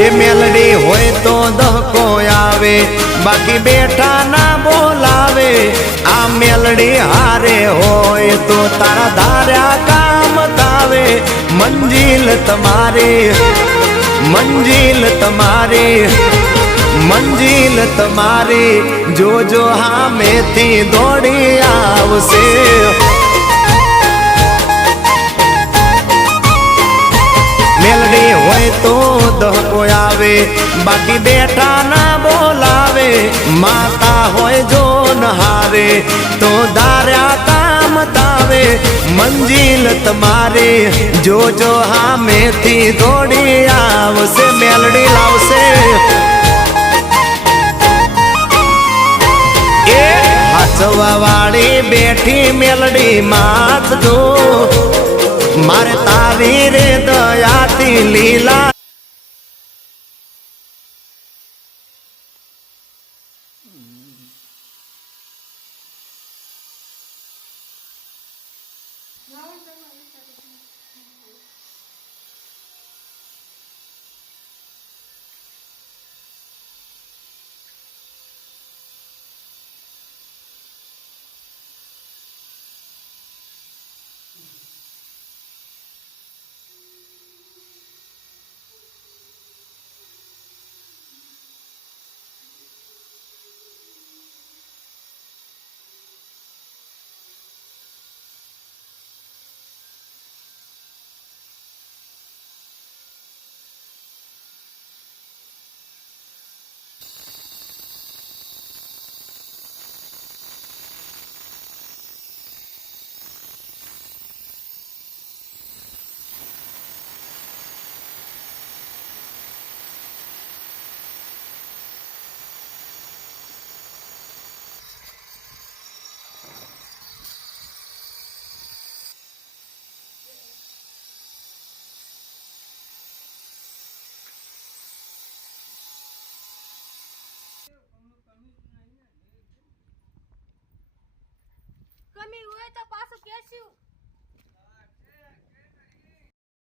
એ મેલડી હોય તો દહકો આવે, બાકી બેઠા ના બોલાવે. આ મેલડી હારે હોય તો તારા ધાર્યા કામ તાવે. મંજિલ તમારી, મંજિલ તમારી, મંજિલ તમારી જોજો હામેથી દોડી આવશે. મેલડી હોય તો દહકો આવે, બાકી બેઠા ના બોલાવે. માતા હોય જો નહારે તો ધાર્યા કામ તાવે. મંજિલ તમારી જોજો હામેથી દોડી આવશે. મેલડી લાવશે. એ હાચવા વાળી બેઠી મેલડી માત જો, મારે તારી રે દયાથી લીલા. કમી હોય તો પાછું કેશું.